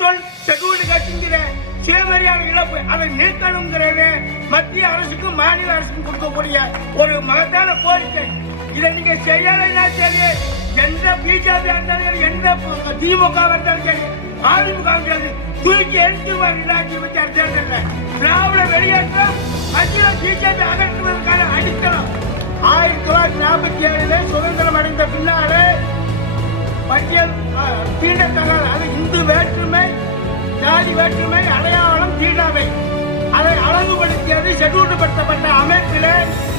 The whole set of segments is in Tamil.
சொல் ஷெட்யூல்டு கட்சிங்கிற சுயமரியாதை இழப்பு அதை நீக்கணுங்கிறது மத்திய அரசுக்கும் மாநில அரசுக்கும் கொடுக்கக்கூடிய ஒரு மகத்தான கோரிக்கை. இதை நீங்க செய்யலைன்னா சரி எந்த பிஜேபி இருந்தாலும் சரி எந்த திமுக இருந்தாலும் சரி அதிமுக சரி தூக்கி எரிஞ்சுவார் ரெண்டாயிரத்தி இருபத்தி ஆறு தேர்தலில். திராவிட வெளியேற்றம் மத்திய பிஜேபி அகற்றுவதற்கான அடித்தளம். ஆயிரத்தி தொள்ளாயிரத்தி நாற்பத்தி ஏழுல சுதந்திரம் அடைந்த பின்னாலே பட்டியல் அஹ், தீண்டத்தகாத அது இந்து வேற்றுமை ஜாதி வேற்றுமை அடையாளம் தீண்டாமை. அதை அழகுபடுத்தியது ஷெட்யூல்டுபடுத்தப்பட்ட அமைப்பில்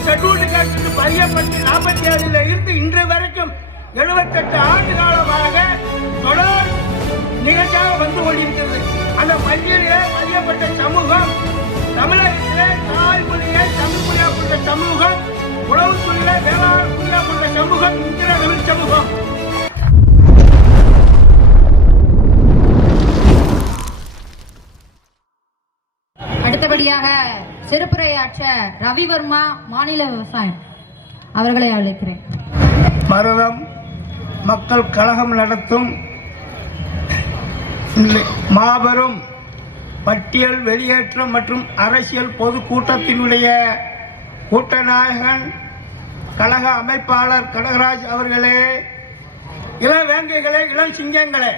ஷெட்யூல்டு காஸ்டுக்கு பதியப்பட்டு நாற்பத்தி ஏழில் இருந்து இன்று வரைக்கும் எழுபத்தெட்டு ஆண்டு காலமாக தொடர் நிகழ்ச்சியாக வந்து கொண்டிருக்கிறது. அந்த பட்டியலிலே பதியப்பட்ட சமூகம் தமிழகத்திலே தாய்மொழியை தமிழ் மொழியாக கொண்ட சமூகம் உழவுத் வேளாண் மொழியாக கொண்ட சமூகம் இந்திர தமிழ் சமூகம். அடுத்தபடியாக சிறப்புரையாற்ற ரவிவர்மா மாநில விவசாயம். அவர்களை அழைக்கிறேன். மருதம் மக்கள் கழகம் நடத்தும் மாபெரும் பட்டியல் வெளியேற்றம் மற்றும் அரசியல் பொதுக்கூட்டத்தினுடைய கூட்டநாயகன் கழக அமைப்பாளர் கடகராஜ் அவர்களே இளவேங்கைகளே இளம் சிங்கங்களே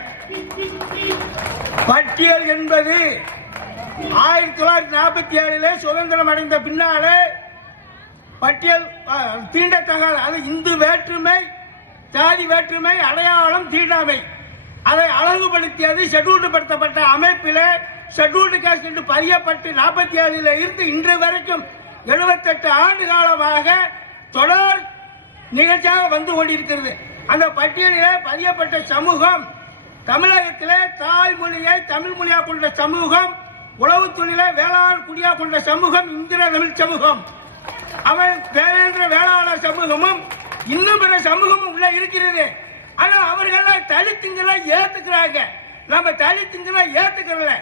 பட்டியல் என்பது ஆயிரத்தி தொள்ளாயிரத்தி நாற்பத்தி ஏழுல சுதந்திரம் அடைந்த பின்னாலே பட்டியல் தீண்டத்தகாத அது இந்து வேற்றுமை ஜாதி வேற்றுமை அடையாளம் தீண்டாமை. அதை அழகுபடுத்தியது ஷெட்யூல்டுபடுத்தப்பட்ட அமைப்பில் ஷெட்யூல்டு காஸ்ட் என்று பதியப்பட்டு நாற்பத்தி ஏழில் இருந்து இன்று வரைக்கும் எழுபத்தெட்டு ஆண்டு காலமாக தொடர் நிகழ்ச்சியாக வந்து கொண்டிருக்கிறது. அந்த பட்டியலில் பதியப்பட்ட சமூகம் தமிழகத்திலே தாய்மொழியை தமிழ் மொழியாக கொண்ட சமூகம் உழவு தொழிலை வேளாண் குடியாக கொண்ட சமூகம் இந்திர தமிழ் சமூகம். அவன் தேவேந்திர வேளாளர் சமூகமும் இன்னும் பிற சமூகமும் உள்ள இருக்கிறது. ஆனா அவர்கள் தலித்துங்களை ஏத்துக்கிறாங்க. நம்ம தலித்துங்களை ஏத்துக்கிறல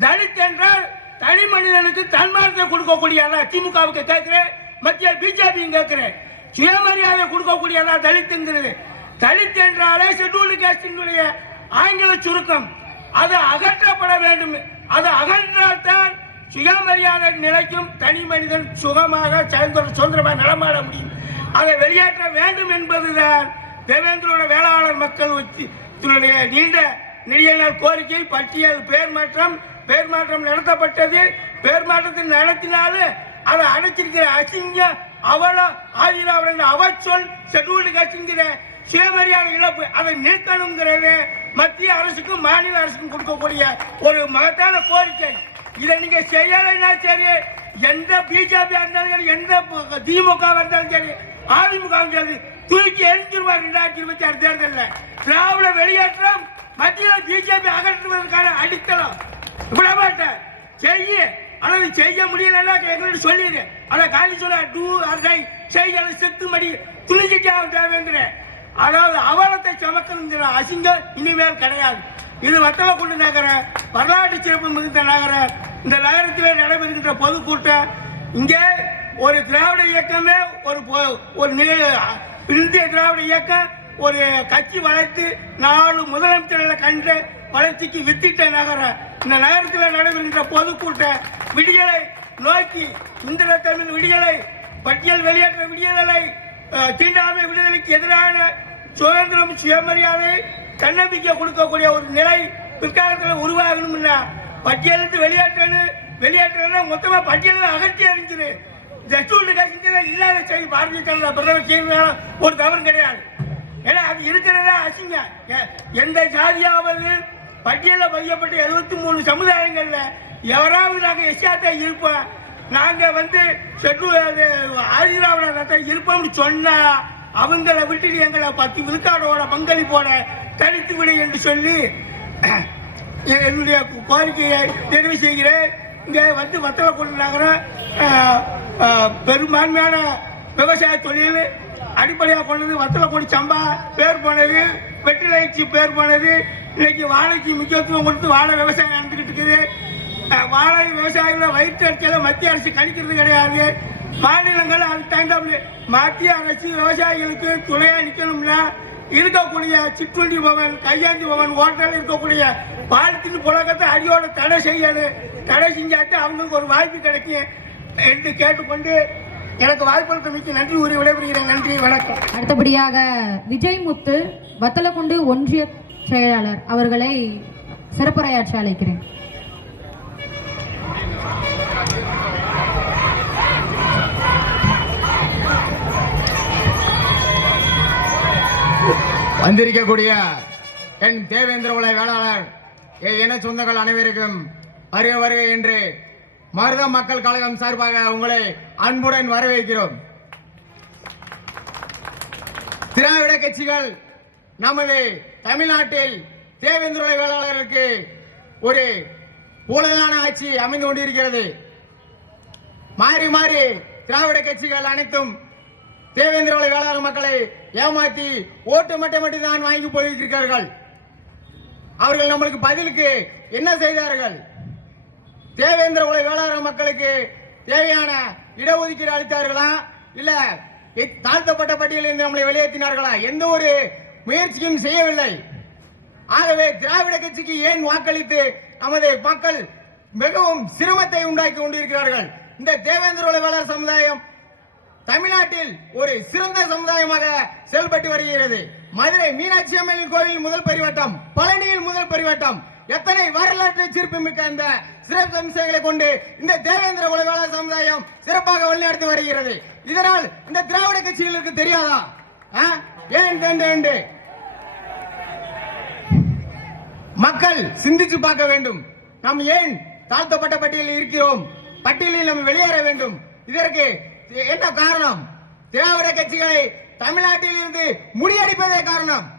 தலித் என்றால் தனி மனிதனுக்கு தன்மானத்தை கொடுக்கக்கூடியதா திமுகவுக்கு கேட்கிறேன் மத்திய பிஜேபி கேட்கிறேன். சுயமரியாதை கொடுக்கக்கூடியதா தலித்துங்கிறது. தலித் என்றாலே ஷெட்யூல்டு கேஸ்டினுடைய ஆங்கில சுருக்கம். அது அகற்றப்பட வேண்டும். அது அகன்றால்தான் சுயமரியாதை நிலைக்கும் தனி மனிதன் சுகமாக சுதந்திரமாக நடமாட முடியும். அதை வெளியேற்ற வேண்டும் என்பதுதான் தேவேந்திரோட வேளாளர் மக்கள் நீண்ட நெடிய நாள் கோரிக்கை பட்டியல் பேர் மாற்றம் பேர் மாற்றம் நடத்தப்பட்டது. பேர் மாற்றத்தை நடத்தினாலும் அதை அடைச்சிருக்கிற அசிங்கம் அவலம் ஆயிரம் அவச்சொல் ஷெட்யூல்டு கட்சிங்கிற சுயமரியாதை இழப்பு அதை நீக்கணுங்கிறது மத்திய அரசுக்கும் மாநில அரசுக்கும் கொடுக்கக்கூடிய ஒரு மகத்தான கோரிக்கை. இதை நீங்க செய்யலைன்னா சரி எந்த பிஜேபி இருந்தாலும் சரி எந்த திமுக இருந்தாலும் சரி அதிமுக சரி தூக்கி எரிஞ்சிருவார் ரெண்டாயிரத்தி இருபத்தி ஆறு தேர்தலில். திராவிட வெளியேற்றம் மத்தியில் பிஜேபி அகற்றுவதற்கான அடித்தளம். விட மாட்டேன் செய்ய. அல்லது செய்ய முடியலன்னா எங்களுக்கு சொல்லிடு ஆனால் காந்தி சொல்ல டூ அதை செய்ய செத்து மடி துணிஞ்சிக்காக தேவைங்கிறேன் அதாவது அவலத்தை சமக்கிற அசிங்கம் இனிமேல் கிடையாது. இது வத்தல கொண்டு நகர வரலாற்று சிறப்பு மிகுந்த நகர இந்த நகரத்தில் நடைபெறுகின்ற பொதுக்கூட்டம் இங்கே ஒரு திராவிட இயக்கமே ஒரு பொ- ஒரு இந்திய திராவிட இயக்கம் ஒரு கட்சி வளர்த்து நாலு முதலமைச்சர்களை கண்டு வளர்ச்சிக்கு வித்திட்ட நகரம் இந்த நகரத்தில் நடைபெறுகின்ற பொதுக்கூட்டம் விடியலை நோக்கி இந்திர தமிழ் விடியலை பட்டியல் வெளியேற்ற விடியலை தீண்டாமை விடுதலைக்கு எதிரான சுதந்திரம் சுயமரியாதை தன்னம்பிக்கை கொடுக்கக்கூடிய ஒரு நிலை பிற்காலத்தில் உருவாகணும்னா பட்டியலிட்டு வெளியேற்றணும் வெளியேற்றணும் மொத்தமா பட்டியலில் அகற்றி அறிஞ்சது ஜஸ்டூல் கட்சிக்கு இல்லாத செய்தி பாரதிய ஜனதா பிரதமர் செய்வதால ஒரு தவறு கிடையாது. ஏன்னா அது இருக்கிறதா அசிங்க எந்த ஜாதியாவது பட்டியலில் பதியப்பட்ட எழுபத்தி மூணு சமுதாயங்களில் எவராவது நாங்கள் எஸ்ஆர்டா இருப்போம். நாங்கள் வந்து ஷெட்யூல் ஆதிராவிட ரத்தம் இருப்போம்னு சொன்னா அவங்கள விட்டுட்டு எங்களை பத்து விழுக்காடோட பங்களிப்போட தடுத்து விடு என்று சொல்லி என்னுடைய கோரிக்கையை தெரிவு செய்கிறேன். இங்க வந்து வத்தலை கொண்டு நகரம் பெரும்பான்மையான விவசாய தொழில் அடிப்படையாக கொண்டது வத்தல சம்பா பேர் போனது வெற்றிலைச்சி பேர் போனது. இன்னைக்கு வாழைக்கு முக்கியத்துவம் கொடுத்து வாழை விவசாயம் நடந்துகிட்டு இருக்குது. வாழை விவசாயிகளை வயிற்றுல மத்திய அரசு கணிக்கிறது கிடையாது. மாநிலங்கள் அதுக்கு தகுந்தபடி மத்திய அரசு விவசாயிகளுக்கு துணையா நிக்கணும்னா இருக்கக்கூடிய சிற்றுண்டி பவன் கையாந்தி பவன் ஹோட்டல் இருக்கக்கூடிய பாலத்தின் புழக்கத்தை அடியோட தடை செய்யணும். தடை செஞ்சாட்டு அவங்களுக்கு ஒரு வாய்ப்பு கிடைக்கும் என்று கேட்டுக்கொண்டு எனக்கு வாய்ப்பு மிக்க நன்றி கூறி விடைபெறுகிறேன். நன்றி வணக்கம். அடுத்தபடியாக விஜய் முத்து வத்தலக்குண்டு ஒன்றிய செயலாளர் அவர்களை சிறப்புரையாற்ற அழைக்கிறேன். வந்திருக்கக்கூடிய என் தேவேந்திர உலக வேளாளர் என் இன சொந்தங்கள் அனைவருக்கும் வருக வருக என்று மருத மக்கள் கழகம் சார்பாக உங்களை அன்புடன் வரவேற்கிறோம். திராவிட கட்சிகள் நமது தமிழ்நாட்டில் தேவேந்திர உலக வேளாளருக்கு ஒரு ஊழலான ஆட்சி அமைந்து கொண்டிருக்கிறது. மாறி மாறி திராவிட கட்சிகள் அனைத்தும் தேவேந்திர உலக வேளாண் மக்களை ஏமாத்தி ஓட்டு மட்டும் மட்டும் தான் வாங்கி போயிருக்கிறார்கள். அவர்கள் நம்மளுக்கு பதிலுக்கு என்ன செய்தார்கள்? தேவேந்திர உலக வேளாண் மக்களுக்கு தேவையான இடஒதுக்கீடு அளித்தார்களா? இல்ல தாழ்த்தப்பட்ட பட்டியலில் நம்மளை வெளியேற்றினார்களா? எந்த ஒரு முயற்சியும் செய்யவில்லை. ஆகவே திராவிட கட்சிக்கு ஏன் வாக்களித்து நமது மக்கள் மிகவும் சிரமத்தை உண்டாக்கி கொண்டிருக்கிறார்கள்? இந்த தேவேந்திர உலக வேளாண் சமுதாயம் தமிழ்நாட்டில் ஒரு சிறந்த சமுதாயமாக செயல்பட்டு வருகிறது. மதுரை மீனாட்சி அம்மன் கோவில் முதல் பரிவட்டம் பழனியில் முதல் பரிவட்டம் எத்தனை வரலாற்று சிறப்பு மிக்க இந்த சிறப்பு அம்சங்களை கொண்டு இந்த தேவேந்திர உலகாள சமுதாயம் சிறப்பாக வழிநடத்தி வருகிறது. இதனால் இந்த திராவிட கட்சிகளுக்கு தெரியாதா? ஏன் ஏன், ஏன்? மக்கள் சிந்திச்சு பார்க்க வேண்டும். நாம் ஏன் தாழ்த்தப்பட்ட பட்டியலில் இருக்கிறோம்? பட்டியலில் நம்ம வெளியேற வேண்டும். இதற்கு என்ன காரணம்? திராவிட கட்சிகளை தமிழ்நாட்டில் இருந்து முடியடிப்பதே காரணம்.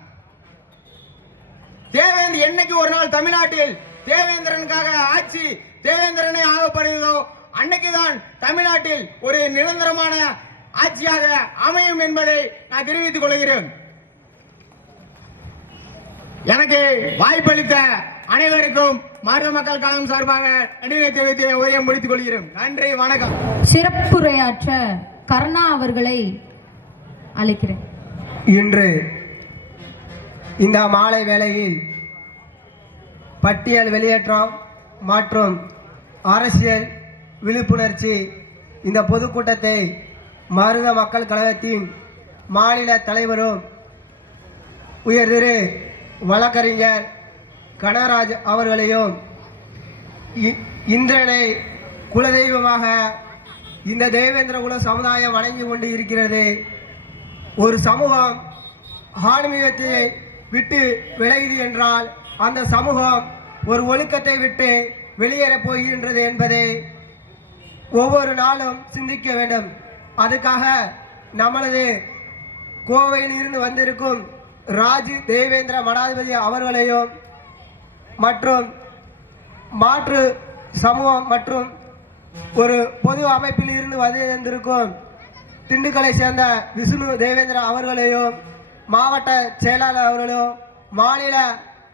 தேவேந்திர என்னைக்கு ஒரு நாள் தமிழ்நாட்டில் தேவேந்திரனுக்காக ஆட்சி தேவேந்திரனை ஆகப்படுகிறதோ அன்னைக்குதான் தமிழ்நாட்டில் ஒரு நிரந்தரமான ஆட்சியாக அமையும் என்பதை நான் தெரிவித்துக் கொள்கிறேன். எனக்கு வாய்ப்பளித்த அனைவருக்கும் மாநில மக்கள் கழகம் சார்பாக நன்றியை தெரிவித்து உரையை முடித்துக் கொள்கிறேன். நன்றி வணக்கம். சிறப்புரையாற்ற கருணா அவர்களை அழைக்கிறேன். இன்று இந்த மாலை வேளையில் பட்டியல் வெளியேற்றம் மற்றும் அரசியல் விழிப்புணர்ச்சி இந்த பொதுக்கூட்டத்தை மருத மக்கள் கழகத்தின் மாநில தலைவரும் உயர் திரு வழக்கறிஞர் கனகராஜ் அவர்களையும் இ- இந்திரனை குலதெய்வமாக இந்த தேவேந்திர குல சமுதாயம் வணங்கி கொண்டு இருக்கிறது. ஒரு சமூகம் ஆன்மீகத்தை விட்டு விலகுது என்றால் அந்த சமூகம் ஒரு ஒழுக்கத்தை விட்டு வெளியேறப் போகின்றது என்பதை ஒவ்வொரு நாளும் சிந்திக்க வேண்டும். அதுக்காக நம்மளது கோவையில் இருந்து வந்திருக்கும் ராஜு தேவேந்திர மடாதிபதி அவர்களையும் மற்றும் மாற்று சமூகம் மற்றும் ஒரு பொது அமைப்பில் இருந்து வந்திருக்கும் திண்டுக்கலை சேர்ந்த விஷ்ணு தேவேந்திரா அவர்களையும் மாவட்ட செயலாளர் அவர்களையும் மாநில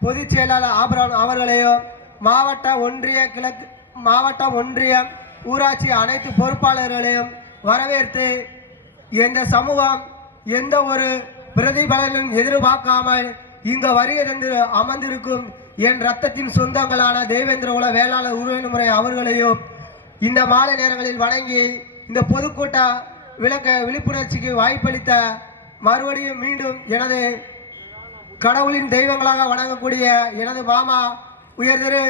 பொதுச் செயலாளர் ஆபரன் அவர்களையும் மாவட்ட ஒன்றிய கிழக்கு மாவட்ட ஒன்றியம் ஊராட்சி அனைத்து பொறுப்பாளர்களையும் வரவேற்று இந்த சமூகம் எந்த ஒரு பிரதிபலனும் எதிர்பார்க்காமல் இங்கு வருகை தந்து அமர்ந்திருக்கும் என் ரத்தத்தின் சொந்தங்களான தேவேந்திர குல வேளாளர் உறவின் முறை அவர்களையும் இந்த மாலை நேரங்களில் வணங்கி இந்த பொதுக்கூட்ட விளக்க விழிப்புணர்ச்சிக்கு வாய்ப்பளித்த மறுபடியும் மீண்டும் எனது கடவுளின் தெய்வங்களாக வணங்கக்கூடிய எனது மாமா உயர்திரு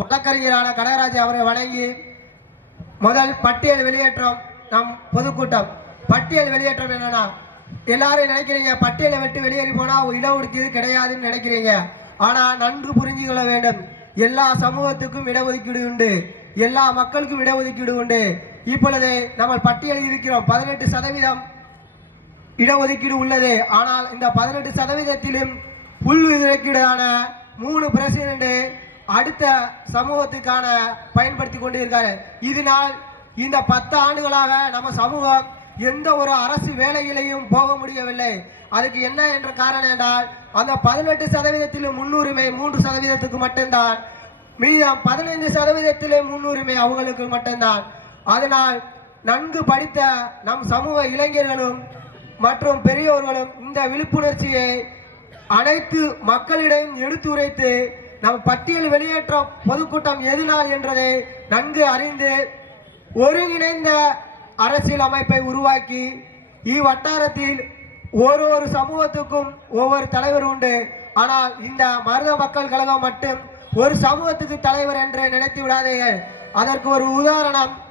வழக்கறிஞரான கடகராஜ் அவரை வணங்கி முதல் பட்டியல் வெளியேற்றம் நம் பொதுக்கூட்டம். பட்டியல் வெளியேற்றம் என்னன்னா எல்லாரும் நினைக்கிறீங்க பட்டியலை விட்டு வெளியேறி போனா இடஒதுக்கீடு கிடையாதுன்னு நினைக்கிறீங்க. ஆனால் நன்கு புரிஞ்சு கொள்ள வேண்டும். எல்லா சமூகத்துக்கும் இடஒதுக்கீடு உண்டு. எல்லா மக்களுக்கும் இடஒதுக்கீடு உண்டு. இப்பொழுது நம்ம பட்டியலில் இருக்கிறோம். பதினெட்டு சதவீதம் இடஒதுக்கீடு உள்ளது. ஆனால் இந்த பதினெட்டு சதவீதத்திலும் உள் ஒதுக்கீடான மூணு பிரசிடண்ட் அடுத்த சமூகத்துக்கான பயன்படுத்தி கொண்டிருக்காரு. இதனால் இந்த பத்து ஆண்டுகளாக நம்ம சமூகம் எந்த ஒரு அரசு வேலையிலையும் போக முடியவில்லை. அதுக்கு என்ன என்ற காரணம் என்றால் அந்த பதினெட்டு சதவீதத்திலும் முன்னுரிமை மூன்று சதவீதத்துக்கு மட்டும்தான். மீதம் பதினைந்து சதவீதத்திலே முன்னுரிமை அவங்களுக்கு மட்டும்தான். அதனால் நன்கு படித்த நம் சமூக இளைஞர்களும் மற்றும் பெரியோர்களும் இந்த விழிப்புணர்ச்சியை அனைத்து மக்களிடம் எடுத்துரைத்து நம் பட்டியல் வெளியேற்ற பொதுக்கூட்டம் எதுநாள் என்றதை நன்கு அறிந்து ஒருங்கிணைந்த அரசியல் அமைப்பை உருவாக்கி இவ்வட்டாரத்தில் ஒரு ஒரு சமூகத்துக்கும் ஒவ்வொரு தலைவர் உண்டு. ஆனால் இந்த மருத மக்கள் கழகம் மட்டும் ஒரு சமூகத்துக்கு தலைவர் என்று நினைத்து விடாதீர்கள். அதற்கு ஒரு உதாரணம்.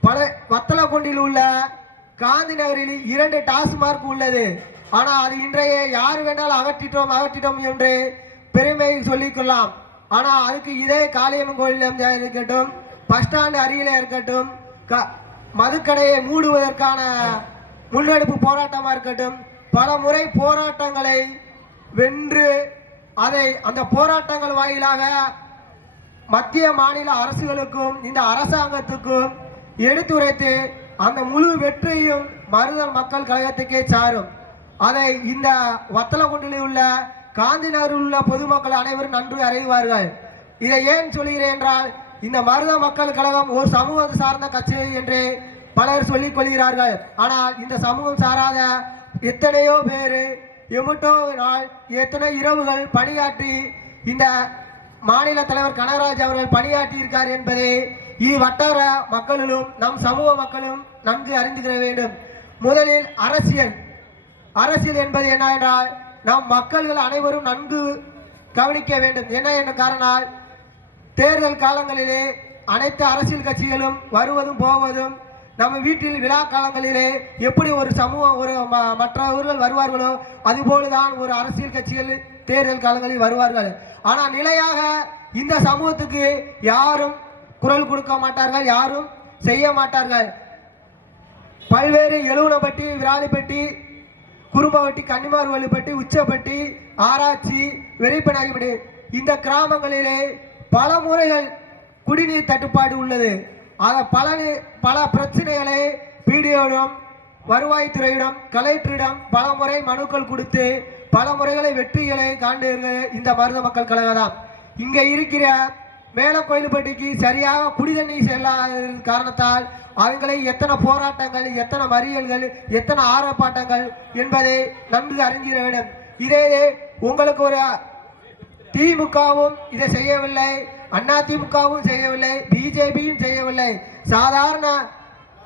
பல வத்தலக்குண்டில் உள்ள காந்தி நகரில் இரண்டு டாஸ்மார்க் உள்ளது. ஆனால் அது இன்றைய யார் வேணாலும் அகற்றிட்டோம் அகற்றிட்டோம் என்று பெருமை சொல்லிக்கொள்ளலாம் ஆனால் அதுக்கு இதே காளியம்மன் கோயிலில் இருக்கட்டும் பஸ் ஸ்டாண்டு அருகில் இருக்கட்டும் க- மதுக்கடையை மூடுவதற்கான முன்னெடுப்பு போராட்டமா இருக்கட்டும் பல முறை போராட்டங்களை வென்று அதை அந்த போராட்டங்கள் வாயிலாக மத்திய மாநில அரசுகளுக்கும் இந்த அரசாங்கத்துக்கும் எடுத்துரைத்து அந்த முழு வெற்றியும் மருதல் மக்கள் கழகத்துக்கே சாரும். அதை இந்த வத்தலகுண்டில் உள்ள காந்தி நகரில் உள்ள பொதுமக்கள் அனைவரும் நன்கு அறிவார்கள். இதை ஏன் சொல்கிறேன் என்றால் இந்த மருத மக்கள் கழகம் ஒரு சமூகம் சார்ந்த கட்சி என்று பலர் சொல்லிக் கொள்கிறார்கள். ஆனால் இந்த சமூகம் சாராத எத்தனையோ பேர் எமட்டோ நாள் எத்தனை இரவுகள் பணியாற்றி இந்த மாநில தலைவர் கனகராஜ் அவர்கள் பணியாற்றி இருக்கார் என்பதை இவ்வட்டார மக்களிலும் நம் சமூக மக்களும் நன்கு அறிந்துகிற வேண்டும். முதலில் அரசியல். அரசியல் என்பது என்ன என்றால் நம் மக்கள்கள் அனைவரும் நன்கு கவனிக்க வேண்டும். என்ன என்ற காரணம் தேர்தல் காலங்களிலே அனைத்து அரசியல் கட்சிகளும் வருவதும் போவதும் நம்ம வீட்டில் விழா காலங்களிலே எப்படி ஒரு சமூகம் ஒரு மற்றவர்கள் வருவார்களோ அதுபோலதான் ஒரு அரசியல் கட்சிகள் தேர்தல் காலங்களில் வருவார்கள். ஆனால் நிலையாக இந்த சமூகத்துக்கு யாரும் குரல் கொடுக்க மாட்டார்கள் யாரும் செய்ய மாட்டார்கள். பல்வேறு எழுவனப்பட்டி விராலிப்பட்டி குறும்பவட்டி கன்னிமார்வள்ளிப்பட்டி உச்சப்பட்டி ஆராய்ச்சி வெறிப்பனாகிவிடு இந்த கிராமங்களிலே பல முறைகள் குடிநீர் தட்டுப்பாடு உள்ளது. அத பல பல பிரச்சனைகளை பிடிஓடம் வருவாய்த்துறையிடம் கலெக்டரிடம் பல முறை மனுக்கள் கொடுத்து பல முறைகளை வெற்றிகளை காண்டு இந்த மருத மக்கள் கழகம் தான் இருக்கிற மேல கோயில்பட்டிக்கு சரியாக குடிதண்ணீர் செல்லாத காரணத்தால் அவங்களை எத்தனை போராட்டங்கள் எத்தனை மறியல்கள் எத்தனை ஆர்ப்பாட்டங்கள் என்பதை நன்கு அறிஞ்சிட வேண்டும். இதே உங்களுக்கு ஒரு திமுகவும் இதை செய்யவில்லை. அண்ணா திமுகவும் செய்யவில்லை. பிஜேபியும் செய்யவில்லை. சாதாரண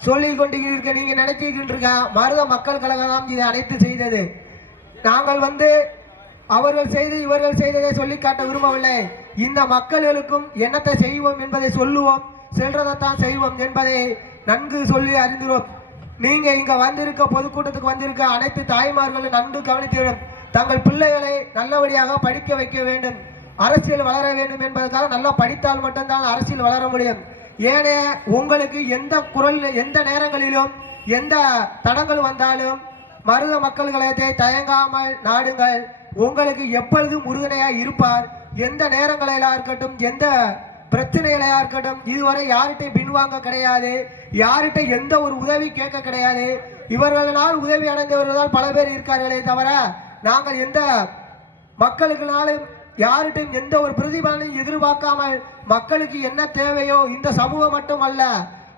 சொல்லிக் கொண்டு இருக்க நீங்க நினைச்சுக்கிட்டு இருக்க மருத மக்கள் கழகம் தான் இதை அனைத்து செய்தது. நாங்கள் வந்து அவர்கள் செய்து இவர்கள் செய்ததை சொல்லி காட்ட விரும்பவில்லை. இந்த மக்களுக்கும் என்னத்தை செய்வோம் என்பதை சொல்லுவோம். செல்றதைத்தான் செய்வோம் என்பதை நன்கு சொல்லி அறிந்துவோம் நீங்க இங்க வந்திருக்க பொதுக்கூட்டத்துக்கு வந்திருக்க அனைத்து தாய்மார்களும் நன்கு கவனித்துவிடும் தங்கள் பிள்ளைகளை நல்லபடியாக படிக்க வைக்க வேண்டும். அரசியல் வளர வேண்டும் என்பதற்காக நல்லா படித்தால் மட்டும்தான் அரசியல் வளர முடியும். ஏனே உங்களுக்கு எந்த குரல் எந்த நேரங்களிலும் எந்த தடங்கள் வந்தாலும் மருத மக்கள்களத்தை தயங்காமல் நாடுங்கள். உங்களுக்கு எப்பொழுதும் உறுதுணையாக இருப்பார்? எந்த நேரங்களிலா இருக்கட்டும் எந்த பிரச்சனைகளையா இருக்கட்டும் இதுவரை யார்கிட்டையும் பின்வாங்க கிடையாது. யார்கிட்ட எந்த ஒரு உதவி கேட்க கிடையாது. இவர்களால் உதவி அடைந்தவர்களால் பல பேர் இருக்கார்களே தவிர நாங்கள் எந்த மக்களுக்குனாலும் யார்கிட்டையும் எந்த ஒரு பிரதிபலனையும் எதிர்பார்க்காமல் மக்களுக்கு என்ன தேவையோ இந்த சமூகம் மட்டும் அல்ல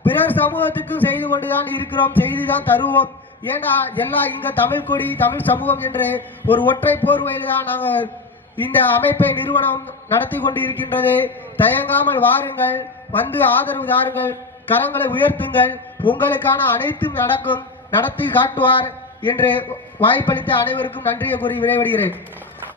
பிறர் சமூகத்துக்கும் செய்து கொண்டுதான் இருக்கிறோம் செய்து தான் தருவோம். ஏன்னா எல்லா இங்க தமிழ் கொடி தமிழ் சமூகம் என்று ஒரு ஒற்றை போர்வையில் தான் நாங்கள் இந்த அமைப்பை நிறுவனம் நடத்தி கொண்டு இருக்கின்றது தயங்காமல் வாருங்கள் வந்து ஆதரவு தாருங்கள் கரங்களை உயர்த்துங்கள். உங்களுக்கான அனைத்தும் நடக்கும் நடத்தி காட்டுவார். என்று வாய்ப்பளித்த அனைவருக்கும் நன்றியை கூறி விடைபெறுகிறேன்.